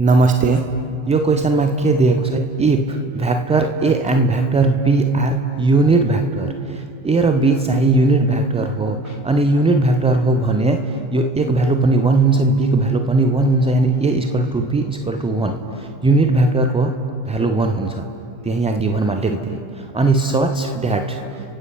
नमस्ते। यो क्वेसनमा के दिएको छ, if vector A and vector B are unit vector, A र बी चाहिँ युनिट भ्याक्टर हो अनि युनिट भ्याक्टर हो भने यो एक भ्यालु पनि 1 हुन्छ, बीको भ्यालु पनि 1 हुन्छ, यानि A equal to B equal to 1। Unit भ्याक्टरको भ्यालु 1 हुन्छ, त्यही यहाँ गिभनमा लेखिदिए। अनि such that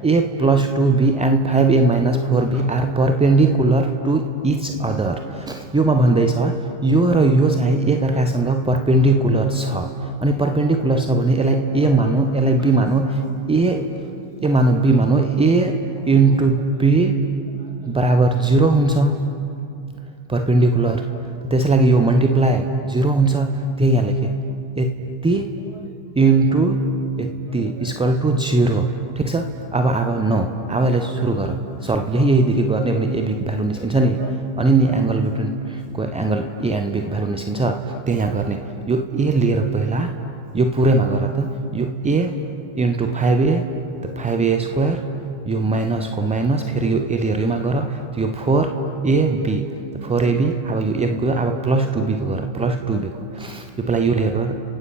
A plus 2b and 5a minus 4b are perpendicular to each other. योमा भन्दैछ यो र यो चाहिँ एकअर्कासँग परपेन्डिकुलर छ। अनि परपेन्डिकुलर छ भने यसलाई ए मानौँ, यसलाई बी मानौँ, ए मानौँ, बी मानौँ, ए इन्टु बी बराबर 0 हुन्छ परपेन्डिकुलर। त्यसै लागि यो मल्टिप्लाई 0 हुन्छ, त्यही यहाँ लेखेँ, यति इन्टु यति इक्वल टु 0। ठिक छ। अब 9, अब यसलाई सुरु गर सल्भ। यहीदेखि गर्ने भने ए बीको भ्यालु निस्किन्छ नि, अनि नि एङ्गल बिट्विनको एङ्गल ए एन्ड बीको भ्यालु निस्किन्छ, त्यही यहाँ गर्ने। यो ए लिएर पहिला यो पुरैमा गर त, यो ए इन्टु 5a त 5a स्क्वायर, यो माइनसको माइनस, फेरि यो ए लिएर योमा गर, यो 4ab त 4ab, अब यो 1 गयो, अब प्लस 2b को गर, प्लस 2b को यो पहिला यो लिएर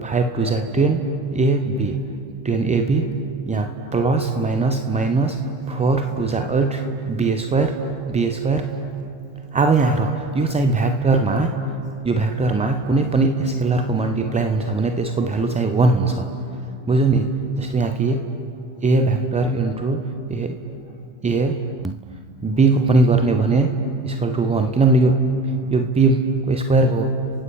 5 2 जा 10ab 10ab, यहाँ प्लस माइनस माइनस 4 2 जा 8 b स्क्वायर। अब यहाँ हेर, यो चाहिँ भ्याक्टरमा कुनै पनि स्केलरको मल्टिप्लाई हुन्छ भने त्यसको भ्यालु चाहिँ 1 हुन्छ, बुझ्यो नि। जस्तो यहाँ कि ए भ्याक्टर इन्टु ए बीको पनि गर्ने भने इक्वल टु 1, किनभने यो बीको स्क्वायर हो,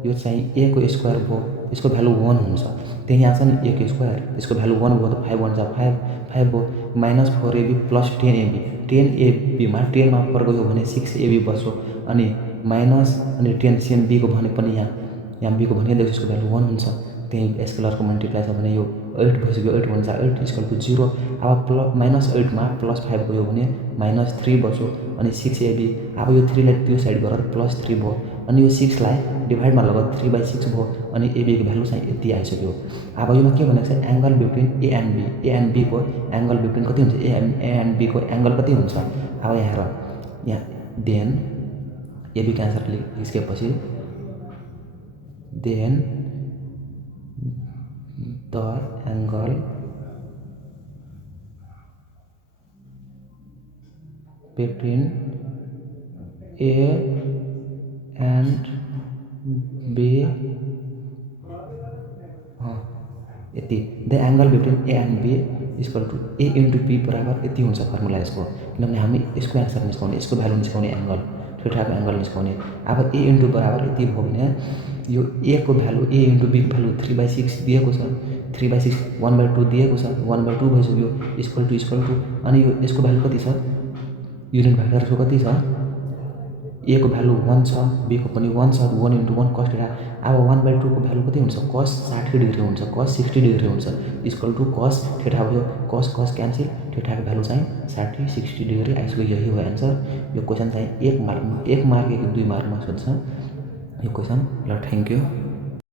यो चाहिँ ए को स्क्वायर भयो, यसको भ्यालु 1 हुन्छ। त्यही यहाँ छ नि ए को स्क्वायर, यसको भ्यालु 1 भयो त 5 1 जा 5 भयो, minus 4ab plus 10ab 10ab मा 10 मा 4 गयो भने 6ab बस्यो, अनि माइनस अनि 10 सेम बीको भने पनि यहाँ बीको भने यसको भ्यालु 1 हुन्छ। त्यही स्केलरको मल्टिप्लाई छ भने यो 8 भइसक्यो, 8 1 जा 8 इक्वल टु 0। अब माइनस 8 मा प्लस 5 गयो भने माइनस 3 बस्यो, अनि 6ab, अब यो 3 लाई त्यो साइड गरेर प्लस 3 भयो, अनि यो 6 लाई डिभाइडमा लगेर 3/6 भयो, अनि एबीको भ्यालु चाहिँ यति आइसक्यो। अब योमा के भनेको छ, angle between A and B को एङ्गल बिट्विन कति हुन्छ, ए एन्ड बी को एङ्गल कति हुन्छ। अब यहाँ हेर, यहाँ देन एबी क्यान्सर निस्केपछि then the angle between A and B, यति, the angle between A and B equal to A into B बराबर यति हुन्छ फर्मुला यसको। किनभने हामी यसको एन्सर निस्काउने, यसको भ्यालु निस्काउने, एङ्गल ठुटाको एङ्गल निस्काउने। अब ए इन्टु बराबर यति भयो भने यो ए को भ्यालु, ए इन्टु बी को भ्यालु 3/6 दिएको छ, 3/6 1/2 दिएको छ, 1/2 भइसक्यो, इक्वल टु, अनि यो यसको भ्यालु कति छ, युनिट भ्याक्टरको कति छ, ए को भ्यालु 1 छ, बी को पनि 1 छ, 1 इन्टु 1 cos थीटा। अब 1/2 को भ्यालु कति हुन्छ, cos 60 डिग्री हुन्छ, cos 60 डिग्री हुन्छ, इक्वल टु cos थीटा भयो, cos क्यान्सिल, थीटाको भ्यालु चाहिँ 60 60 डिग्री आइसक्यो। यही हो एन्सर। यो क्वेसन चाहिँ 1 मार्क 1 2 मार्कमा सोध्छ यो क्वेसन। ल थ्याङ्क यू।